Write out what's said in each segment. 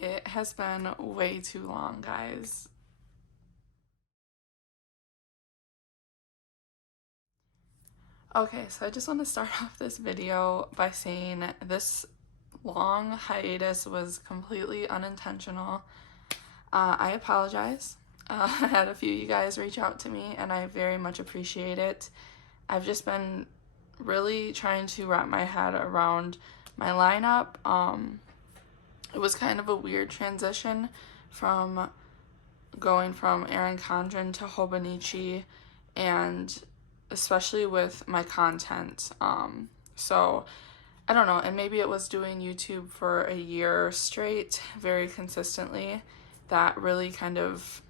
It has been way too long, guys. Okay, so I just want to start off this video by saying this long hiatus was completely unintentional. I apologize. I had a few of you guys reach out to me, and I very much appreciate it. I've just been really trying to wrap my head around my lineup. It was kind of a weird transition from going from Erin Condren to Hobonichi, and especially with my content. So I don't know, and maybe it was doing YouTube for a year straight, very consistently, that really kind of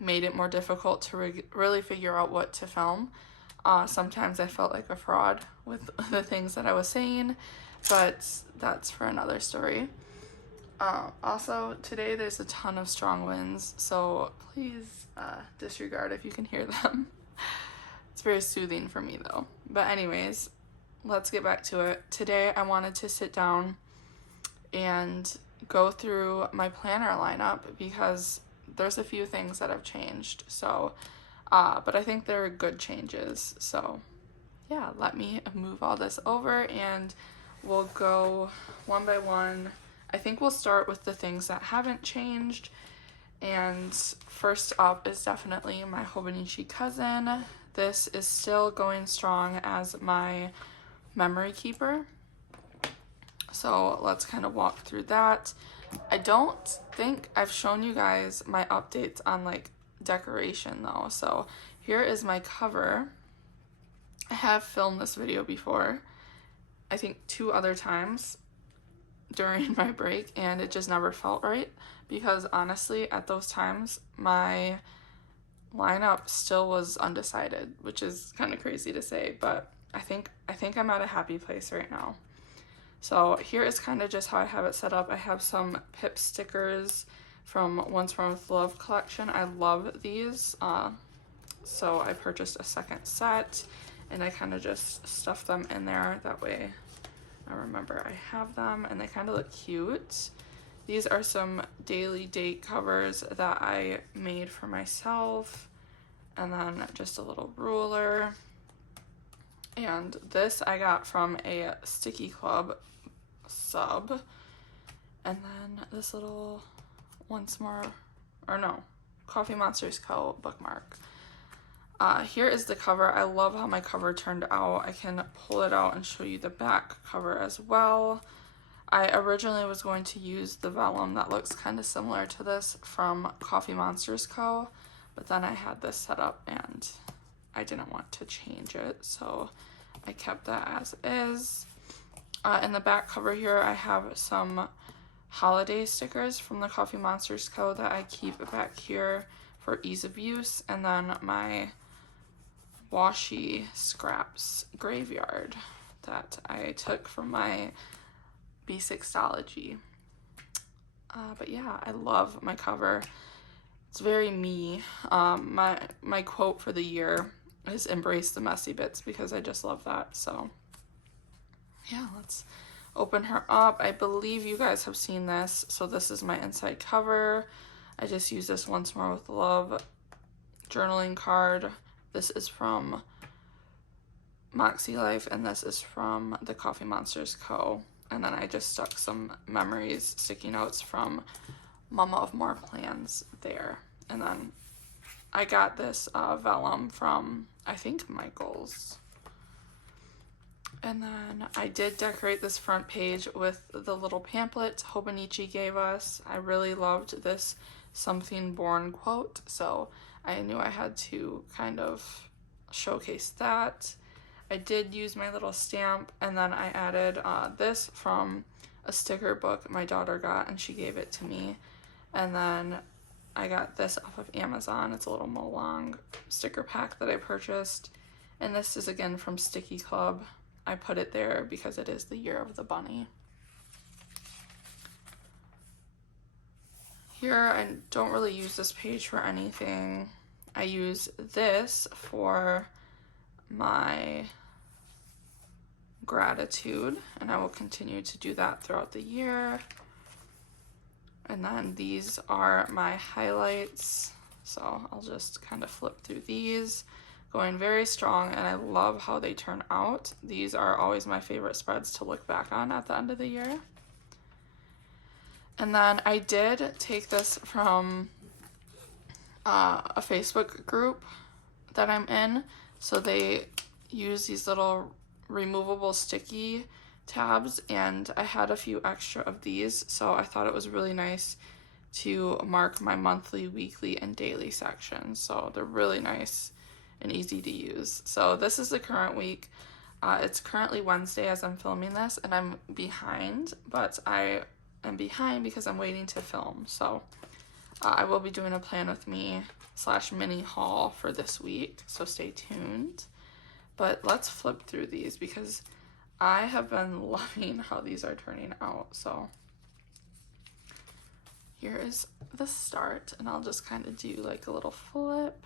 made it more difficult to really figure out what to film. Sometimes I felt like a fraud with the things that I was saying, but that's for another story. Also, today there's a ton of strong winds, so please disregard if you can hear them. It's very soothing for me though. But anyways, let's get back to it. Today I wanted to sit down and go through my planner lineup because there's a few things that have changed. So, but I think they're good changes. So yeah, let me move all this over and we'll go one by one. I think we'll start with the things that haven't changed. And first up is definitely my Hobonichi cousin. This is still going strong as my memory keeper. So let's kind of walk through that. I don't think I've shown you guys my updates on like decoration though. So here is my cover. I have filmed this video before, I think 2 other times during my break, and it just never felt right because honestly at those times my lineup still was undecided, which is kind of crazy to say, but I think I'm at a happy place right now. So here is kind of just how I have it set up. I have some Pip stickers from Once More with Love collection. I love these, so I purchased a second set and I kind of just stuffed them in there. That way I remember I have them and they kind of look cute. These are some daily date covers that I made for myself, and then just a little ruler. And this I got from a Sticky Club sub. And then this little Coffee Monsters Co. bookmark. Here is the cover. I love how my cover turned out. I can pull it out and show you the back cover as well. I originally was going to use the vellum that looks kind of similar to this from Coffee Monsters Co., but then I had this set up and I didn't want to change it, so I kept that as is. In the back cover here, I have some holiday stickers from the Coffee Monsters Co. that I keep back here for ease of use, and then my washi scraps graveyard that I took from my B6ology. But yeah, I love my cover. It's very me. My quote for the year is embrace the messy bits because I just love that. So yeah, let's open her up. I believe you guys have seen this. So this is my inside cover. I just use this Once More with Love journaling card. This is from Moxie Life, and this is from the Coffee Monsters Co. And then I just stuck some memories, sticky notes from Mama of More Plans there. And then I got this vellum from, I think, Michael's. And then I did decorate this front page with the little pamphlet Hobonichi gave us. I really loved this Something Born quote, so I knew I had to kind of showcase that. I did use my little stamp, and then I added this from a sticker book my daughter got, and she gave it to me. And then I got this off of Amazon. It's a little Molong sticker pack that I purchased. And this is again from Sticky Club. I put it there because it is the year of the bunny. Here, I don't really use this page for anything. I use this for my gratitude, and I will continue to do that throughout the year. And then these are my highlights. So I'll just kind of flip through these. Going very strong, and I love how they turn out. These are always my favorite spreads to look back on at the end of the year. And then I did take this from a Facebook group that I'm in. So they use these little removable sticky tabs, and I had a few extra of these, so I thought it was really nice to mark my monthly, weekly, and daily sections. So they're really nice and easy to use. So this is the current week. It's currently Wednesday as I'm filming this, and I'm behind, but I am behind because I'm waiting to film. So I will be doing a plan with me / mini haul for this week, so stay tuned. But let's flip through these because I have been loving how these are turning out. So here is the start, and I'll just kind of do like a little flip.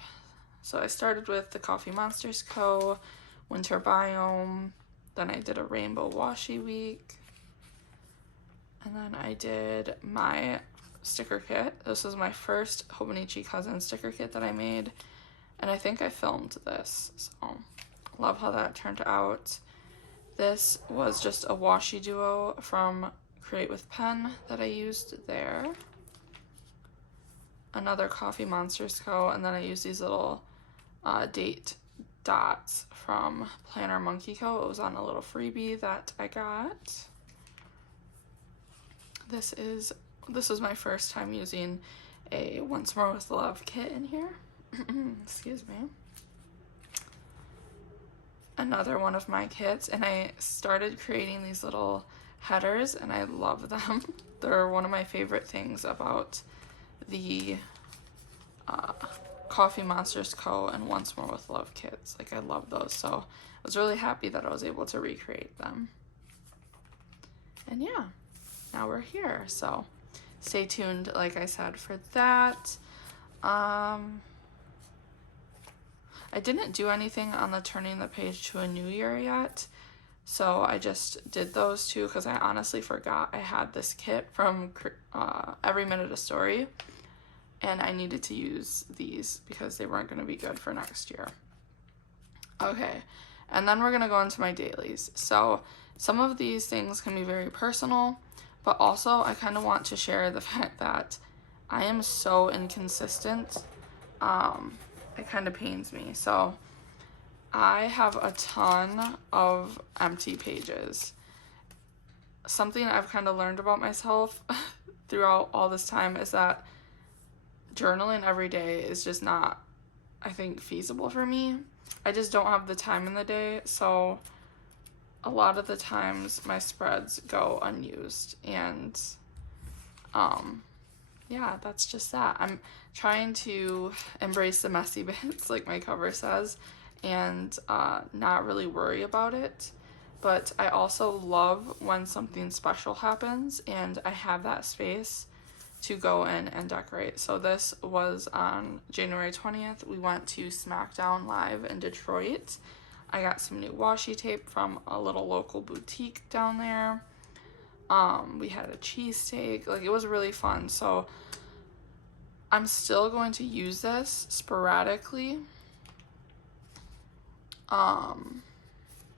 So I started with the Coffee Monsters Co. Winter Biome, then I did a Rainbow Washi Week, and then I did my sticker kit. This was my first Hobonichi Cousin sticker kit that I made, and I think I filmed this, so love how that turned out. This was just a washi duo from Create with Pen that I used there. Another Coffee Monsters Co. And then I used these little date dots from Planner Monkey Co. It was on a little freebie that I got. This was my first time using a Once More with Love kit in here. Excuse me. Another one of my kits, and I started creating these little headers, and I love them. They're one of my favorite things about the Coffee Monsters Co. and Once More with Love kits. Like, I love those, so I was really happy that I was able to recreate them. And yeah, now we're here, so stay tuned, like I said, for that. I didn't do anything on the turning the page to a new year yet, so I just did those two because I honestly forgot I had this kit from Every Minute a Story, and I needed to use these because they weren't going to be good for next year. Okay, and then we're going to go into my dailies. So some of these things can be very personal, but also I kind of want to share the fact that I am so inconsistent. It kind of pains me. So I have a ton of empty pages. Something I've kind of learned about myself throughout all this time is that journaling every day is just not, I think, feasible for me. I just don't have the time in the day, so a lot of the times my spreads go unused, and yeah, that's just that. I'm trying to embrace the messy bits, like my cover says, and not really worry about it. But I also love when something special happens and I have that space to go in and decorate. So this was on January 20th. We went to SmackDown Live in Detroit. I got some new washi tape from a little local boutique down there. We had a cheesesteak. Like, it was really fun. So I'm still going to use this sporadically. I'm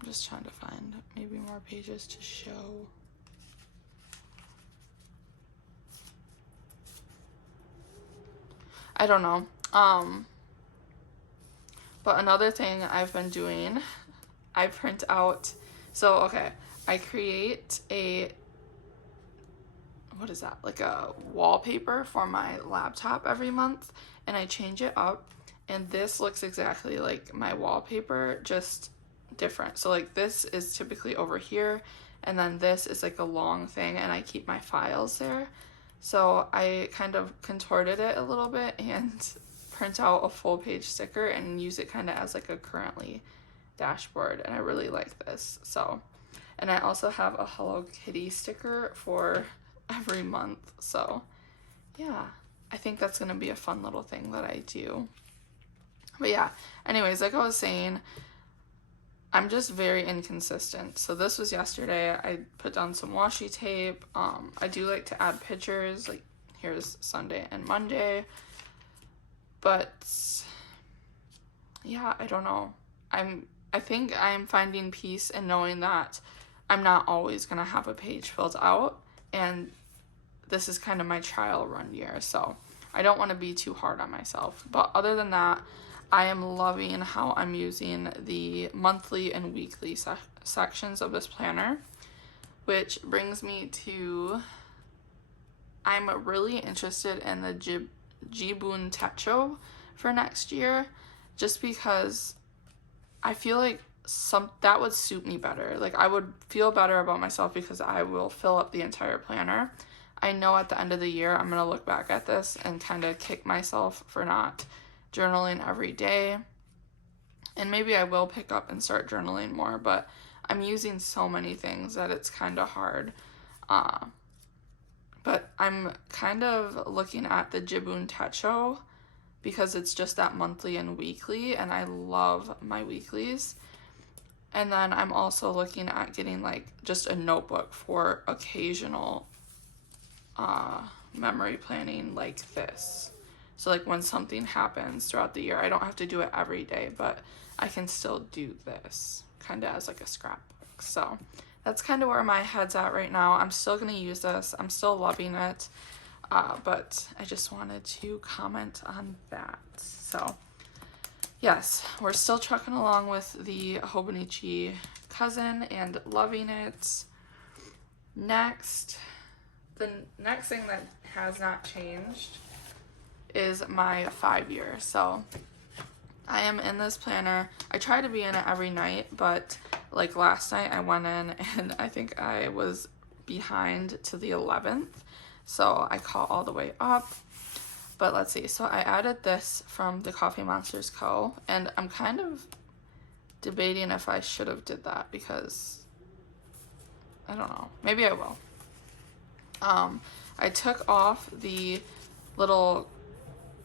just trying to find maybe more pages to show. I don't know. But another thing I've been doing, I print out, so okay, I create what is that, like a wallpaper for my laptop every month, and I change it up, and this looks exactly like my wallpaper, just different. So like this is typically over here, and then this is like a long thing, and I keep my files there. So I kind of contorted it a little bit and print out a full page sticker and use it kind of as like a currently dashboard, and I really like this. So, and I also have a Hello Kitty sticker for every month. So yeah, I think that's gonna be a fun little thing that I do. But yeah, anyways, like I was saying, I'm just very inconsistent. So this was yesterday. I put down some washi tape. I do like to add pictures. Like, here's Sunday and Monday. But yeah, I don't know. I think I'm finding peace in knowing that I'm not always gonna have a page filled out, and this is kind of my trial run year, so I don't want to be too hard on myself. But other than that, I am loving how I'm using the monthly and weekly sections of this planner, which brings me to, I'm really interested in the Jibun Techo for next year, just because I feel like that would suit me better. Like, I would feel better about myself because I will fill up the entire planner. I know at the end of the year, I'm going to look back at this and kind of kick myself for not journaling every day. And maybe I will pick up and start journaling more, but I'm using so many things that it's kind of hard. But I'm kind of looking at the Jibun Techo because it's just that monthly and weekly, and I love my weeklies. And then I'm also looking at getting like just a notebook for occasional memory planning like this. So like when something happens throughout the year, I don't have to do it every day, but I can still do this kind of as like a scrapbook. So that's kind of where my head's at right now. I'm still going to use this. I'm still loving it. But I just wanted to comment on that. So yes, we're still trucking along with the Hobonichi cousin and loving it. The next thing that has not changed is my 5-year. So I am in this planner. I try to be in it every night, but like last night I went in and I think I was behind to the 11th. So I caught all the way up. But let's see. So I added this from the Coffee Monsters Co. And I'm kind of debating if I should have did that because I don't know. Maybe I will. I took off the little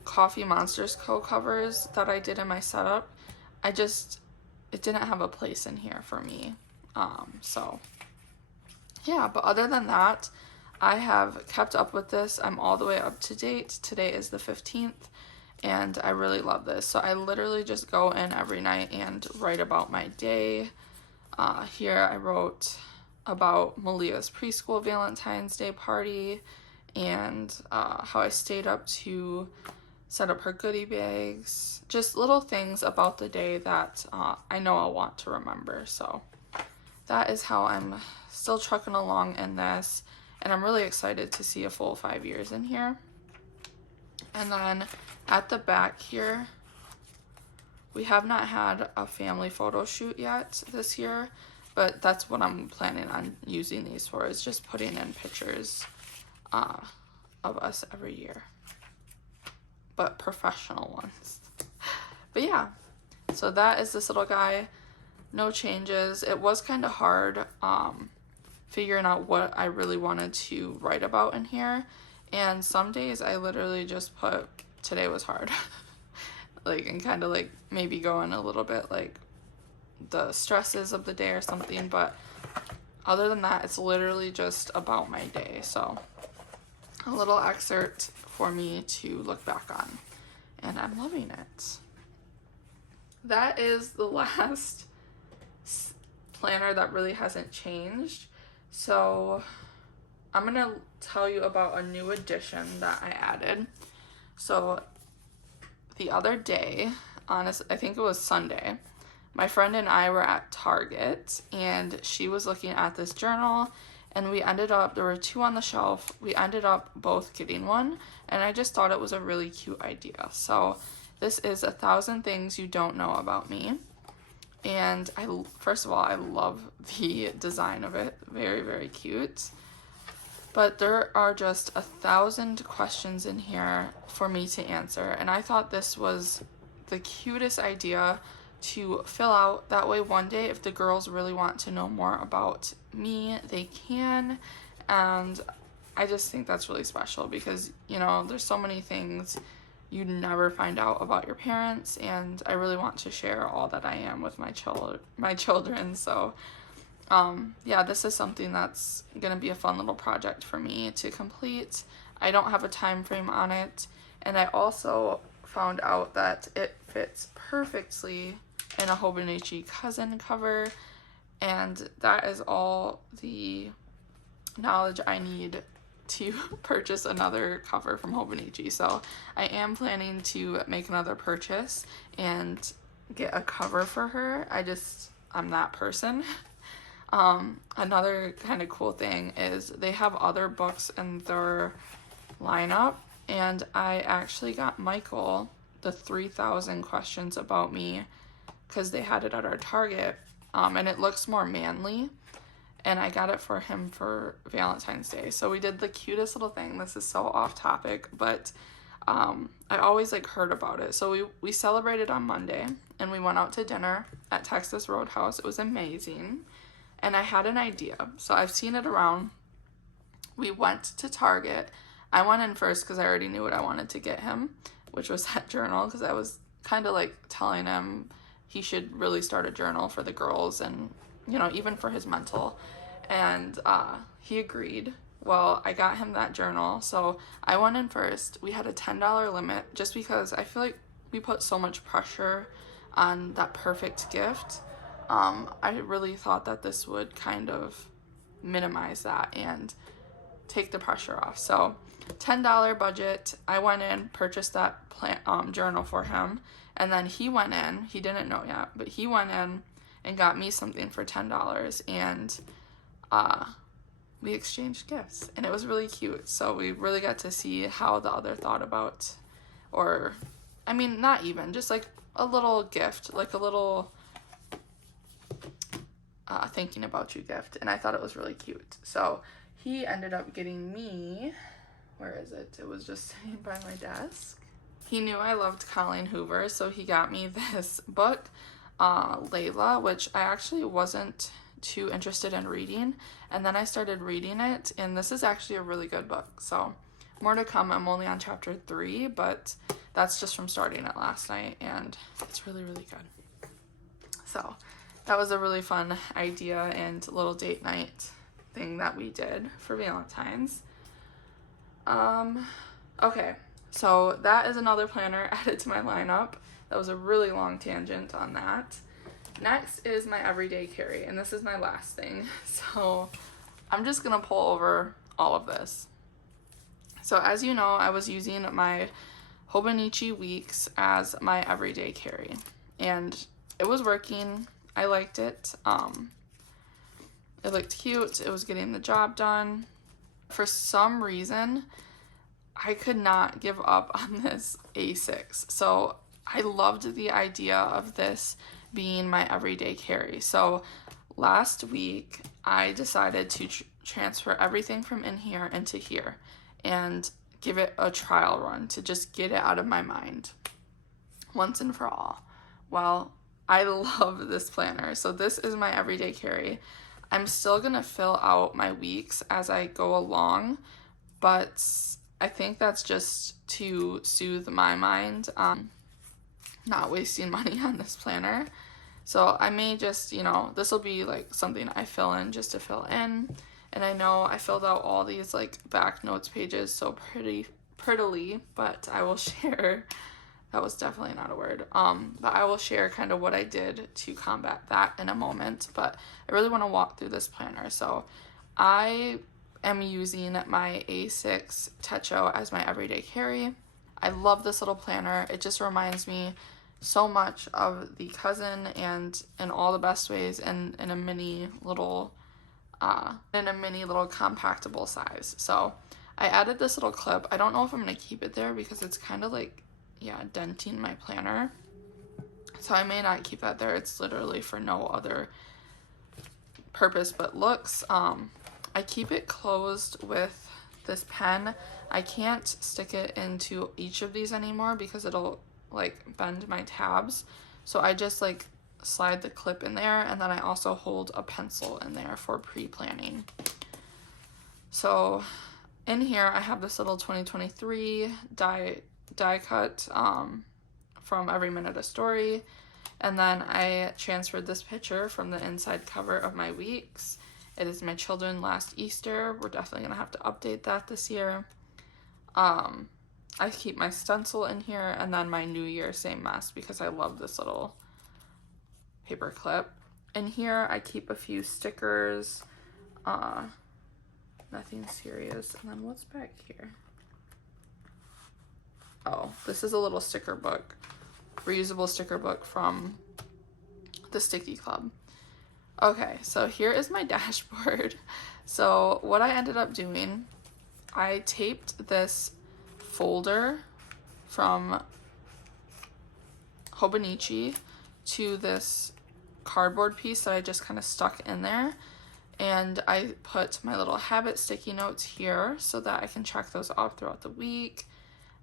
Coffee Monsters Co. covers that I did in my setup. It didn't have a place in here for me. So yeah, but other than that, I have kept up with this. I'm all the way up to date. Today is the 15th, and I really love this. So I literally just go in every night and write about my day. Here I wrote about Mariyea's preschool Valentine's Day party and how I stayed up to set up her goodie bags. Just little things about the day that I know I'll want to remember. So that is how I'm still trucking along in this. And I'm really excited to see a full 5 years in here. And then at the back here, we have not had a family photo shoot yet this year, but that's what I'm planning on using these for, is just putting in pictures of us every year, but professional ones. But yeah, so that is this little guy. No changes. It was kind of hard figuring out what I really wanted to write about in here, and some days I literally just put today was hard. Like, and kind of like maybe going a little bit like the stresses of the day or something, but other than that, it's literally just about my day. So a little excerpt for me to look back on, and I'm loving it. That is the last planner that really hasn't changed. So I'm gonna tell you about a new addition that I added. So the other day, I think it was Sunday, my friend and I were at Target, and she was looking at this journal, and there were 2 on the shelf. We ended up both getting one, and I just thought it was a really cute idea. So this is 1,000 Things You Don't Know About Me. And first of all, I love the design of it. Very, very cute. But there are just 1,000 questions in here for me to answer. And I thought this was the cutest idea to fill out. That way one day, if the girls really want to know more about me, they can. And I just think that's really special because, you know, there's so many things you never find out about your parents, and I really want to share all that I am with my children. So yeah, this is something that's gonna be a fun little project for me to complete. I don't have a time frame on it. And I also found out that it fits perfectly in a Hobonichi cousin cover, and that is all the knowledge I need to purchase another cover from Hobonichi. So I am planning to make another purchase and get a cover for her. I'm that person. Another kind of cool thing is they have other books in their lineup, and I actually got Michael the 3,000 Questions About Me because they had it at our Target, and it looks more manly, and I got it for him for Valentine's Day. So we did the cutest little thing. This is so off topic, but I always like heard about it. So we celebrated on Monday, and we went out to dinner at Texas Roadhouse. It was amazing, and I had an idea. So I've seen it around. We went to Target. I went in first because I already knew what I wanted to get him, which was that journal, because I was kind of like telling him he should really start a journal for the girls and, you know, even for his mental. And he agreed. Well, I got him that journal, so I went in first. We had a $10 limit just because I feel like we put so much pressure on that perfect gift. I really thought that this would kind of minimize that and take the pressure off. So $10 budget. I went in, purchased that journal for him, and then he went in. He didn't know yet, but he went in and got me something for $10, and we exchanged gifts, and it was really cute. So we really got to see how the other thought about, or I mean, not even, just like a little gift, like a little thinking about you gift, and I thought it was really cute. So he ended up getting me, where is it? It was just sitting by my desk. He knew I loved Colleen Hoover, so he got me this book, Layla, which I actually wasn't too interested in reading, and then I started reading it, and this is actually a really good book. So more to come. I'm only on chapter 3, but that's just from starting it last night, and it's really, really good. So that was a really fun idea and little date night thing that we did for Valentine's. Okay, so that is another planner added to my lineup. That was a really long tangent on that. Next is my everyday carry, and this is my last thing. So I'm just gonna pull over all of this. So as you know, I was using my Hobonichi Weeks as my everyday carry, and it was working. I liked it. It looked cute. It was getting the job done. For some reason, I could not give up on this A6. So I loved the idea of this being my everyday carry. So last week, I decided to transfer everything from in here into here and give it a trial run to just get it out of my mind once and for all. Well, I love this planner. So this is my everyday carry. I'm still gonna fill out my weeks as I go along, but I think that's just to soothe my mind, not wasting money on this planner. So I may just, you know, this will be like something I fill in just to fill in. And I know I filled out all these like back notes pages so prettily, but I will share. That was definitely not a word. But I will share kind of what I did to combat that in a moment. But I really want to walk through this planner. So I am using my A6 Techo as my everyday carry. I love this little planner. It just reminds me so much of the cousin, and in all the best ways, and in a mini little compactable size. So I added this little clip. I don't know if I'm going to keep it there because it's kind of like, yeah, denting my planner. So I may not keep that there. It's literally for no other purpose but looks. I keep it closed with this pen. I can't stick it into each of these anymore because it'll like bend my tabs. So I just like slide the clip in there, and then I also hold a pencil in there for pre-planning. So in here I have this little 2023 die cut from Every Minute a Story, and then I transferred this picture from the inside cover of my weeks. It is my children last Easter. We're definitely gonna have to update that this year. I keep my stencil in here, and then my New Year, same mess, because I love this little paper clip. In here, I keep a few stickers, nothing serious. And then what's back here? Oh, this is a little sticker book, reusable sticker book from the Sticky Club. Okay, so here is my dashboard. So what I ended up doing, I taped this folder from Hobonichi to this cardboard piece that I just kind of stuck in there, and I put my little habit sticky notes here so that I can check those off throughout the week.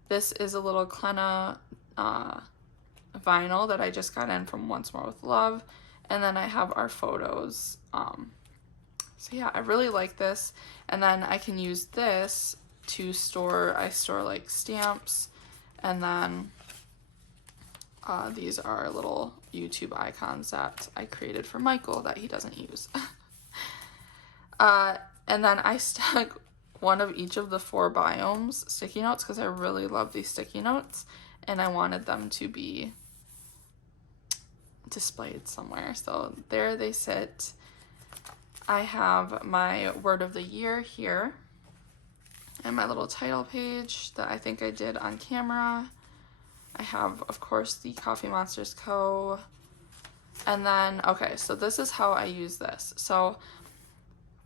This is a little Klenna vinyl that I just got in from Once More with Love, and then I have our photos. So yeah, I really like this, and then I can use this to store, I store like stamps, and then these are little YouTube icons that I created for Michael that he doesn't use. And then I stuck one of each of the 4 biomes sticky notes because I really love these sticky notes, and I wanted them to be displayed somewhere. So there they sit. I have my word of the year here, and my little title page that I think I did on camera. I have, of course, the Coffee Monsters Co. And then, okay, so this is how I use this. So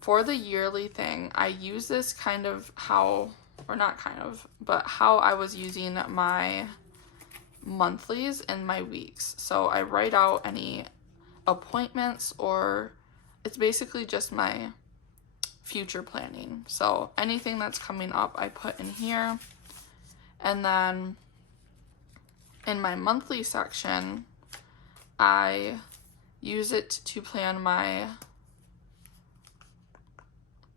for the yearly thing, I use this kind of how, or not kind of, but how I was using my monthlies and my weeks. So I write out any appointments, or it's basically just my future planning. So anything that's coming up, I put in here. And then in my monthly section, I use it to plan my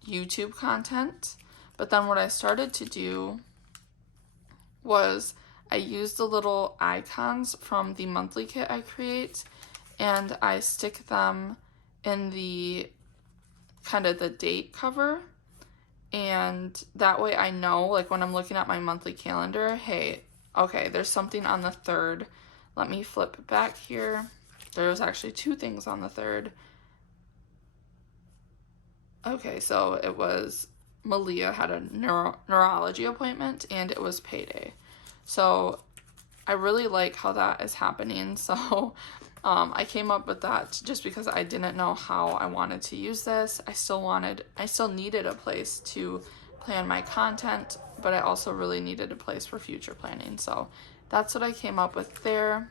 YouTube content. But then what I started to do was I use the little icons from the monthly kit I create, and I stick them in the kind of the date cover, and that way I know, like when I'm looking at my monthly calendar, hey, okay, there's something on the 3rd. Let me flip back here. There's actually 2 things on the 3rd. Okay, so it was Mariyea had a neurology appointment, and it was payday. So I really like how that is happening. So I came up with that just because I didn't know how I wanted to use this. I still needed a place to plan my content, but I also really needed a place for future planning. So that's what I came up with there.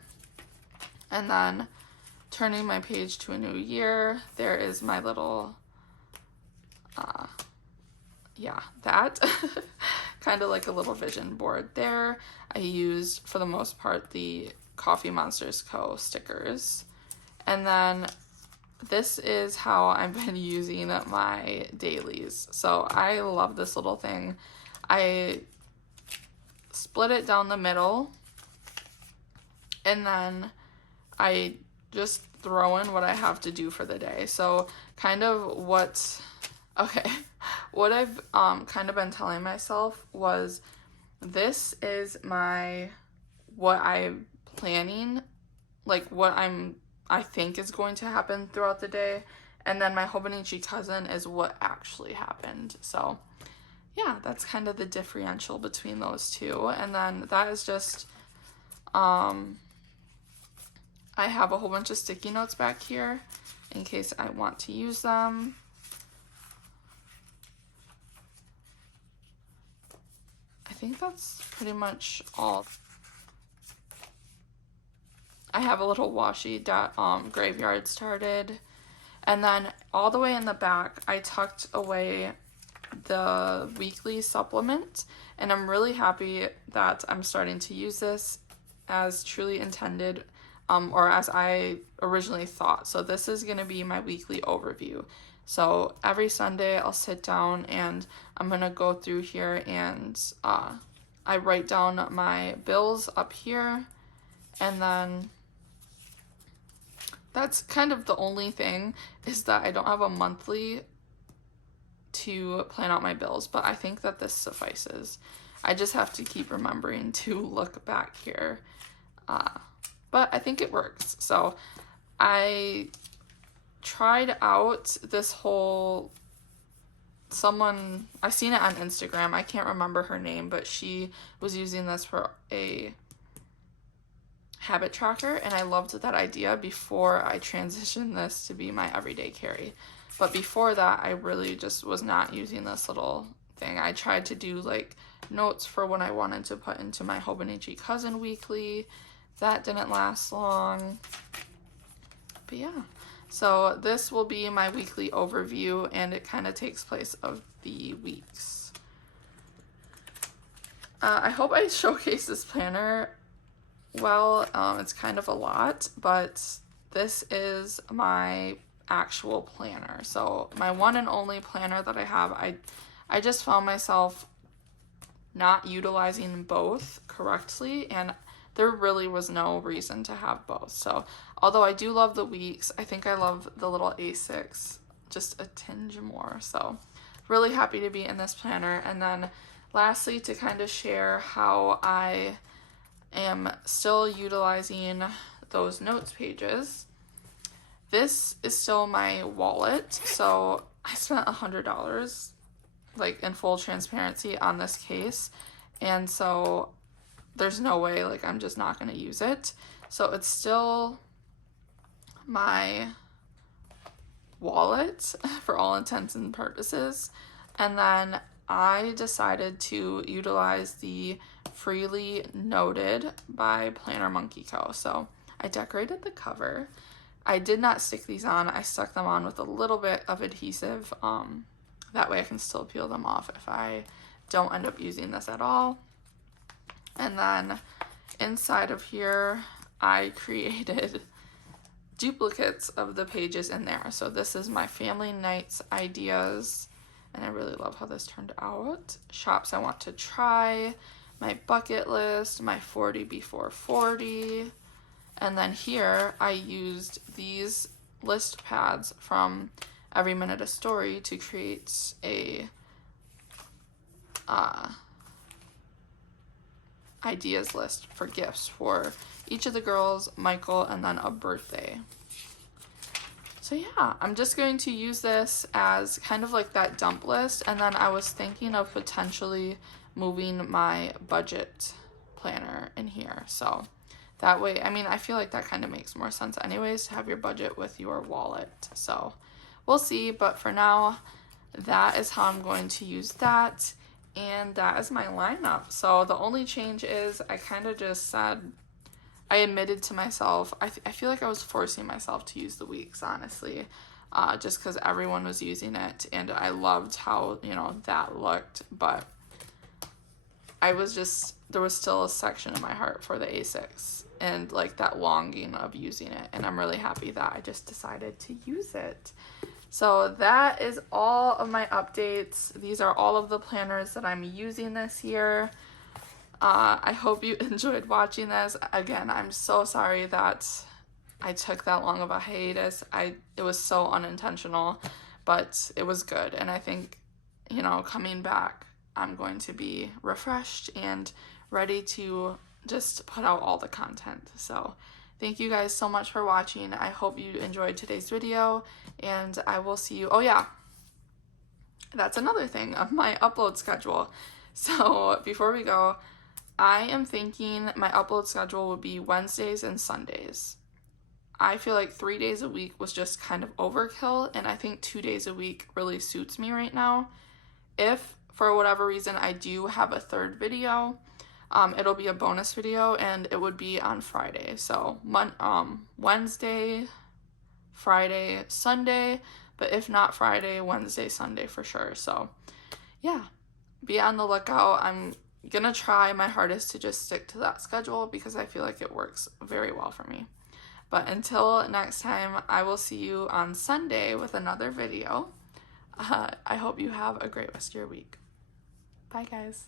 And then turning my page to a new year, there is my little, that kind of like a little vision board there. I used, for the most part, the Coffee Monsters Co. stickers. And then this is how I've been using my dailies. So I love this little thing. I split it down the middle, and then I just throw in what I have to do for the day. So kind of what I've kind of been telling myself was, this is what I'm planning, like what I think is going to happen throughout the day, and then my Hobonichi cousin is what actually happened. So yeah, that's kind of the differential between those two. And then that is just, I have a whole bunch of sticky notes back here in case I want to use them. I think that's pretty much all. I have a little washi graveyard started, and then all the way in the back I tucked away the weekly supplement, and I'm really happy that I'm starting to use this as truly intended, or as I originally thought. So this is going to be my weekly overview. So every Sunday I'll sit down and I'm going to go through here, and I write down my bills up here, and then that's kind of the only thing, is that I don't have a monthly to plan out my bills, but I think that this suffices. I just have to keep remembering to look back here. But I think it works. So I tried out this whole, I seen it on Instagram. I can't remember her name, but she was using this for a habit tracker, and I loved that idea before I transitioned this to be my everyday carry. But before that, I really just was not using this little thing. I tried to do like notes for when I wanted to put into my Hobonichi cousin weekly. That didn't last long. But yeah, so this will be my weekly overview, and it kind of takes place of the weeks. I hope I showcase this planner well. It's kind of a lot, but this is my actual planner. So my one and only planner that I have. I just found myself not utilizing both correctly, and there really was no reason to have both. So although I do love the weeks, I think I love the little A6 just a tinge more. So really happy to be in this planner. And then lastly, to kind of share how I am still utilizing those notes pages. This is still my wallet. So I spent $100, like in full transparency, on this case. And so there's no way, like, I'm just not going to use it. So it's still my wallet for all intents and purposes. And then I decided to utilize the Freely Noted by Planner Monkey Co. So I decorated the cover. I did not stick these on. I stuck them on with a little bit of adhesive. That way I can still peel them off if I don't end up using this at all. And then inside of here, I created duplicates of the pages in there. So this is my family nights ideas, and I really love how this turned out. Shops I want to try, my bucket list, my 40 before 40. And then here I used these list pads from Every Minute a Story to create a ideas list for gifts for each of the girls, Michael, and then a birthday. So yeah, I'm just going to use this as kind of like that dump list, and then I was thinking of potentially moving my budget planner in here. So that way, I mean, I feel like that kind of makes more sense anyways, to have your budget with your wallet. So we'll see, but for now, that is how I'm going to use that. And that is my lineup. So the only change is I kind of just said, I admitted to myself, I feel like I was forcing myself to use the weeks, honestly, just because everyone was using it, and I loved how, you know, that looked, but I was just, there was still a section in my heart for the A6, and like that longing of using it, and I'm really happy that I just decided to use it. So that is all of my updates. These are all of the planners that I'm using this year. I hope you enjoyed watching this. Again, I'm so sorry that I took that long of a hiatus. It was so unintentional, but it was good. And I think, you know, coming back, I'm going to be refreshed and ready to just put out all the content. So thank you guys so much for watching. I hope you enjoyed today's video, and I will see you. Oh yeah, that's another thing of my upload schedule. So before we go, I am thinking my upload schedule would be Wednesdays and Sundays. I feel like 3 days a week was just kind of overkill, and I think 2 days a week really suits me right now. If for whatever reason I do have a third video, it'll be a bonus video, and it would be on Friday. So Wednesday, Friday, Sunday, but if not Friday, Wednesday, Sunday for sure. So yeah, be on the lookout. I'm gonna try my hardest to just stick to that schedule because I feel like it works very well for me. But until next time, I will see you on Sunday with another video. I hope you have a great rest of your week. Bye guys.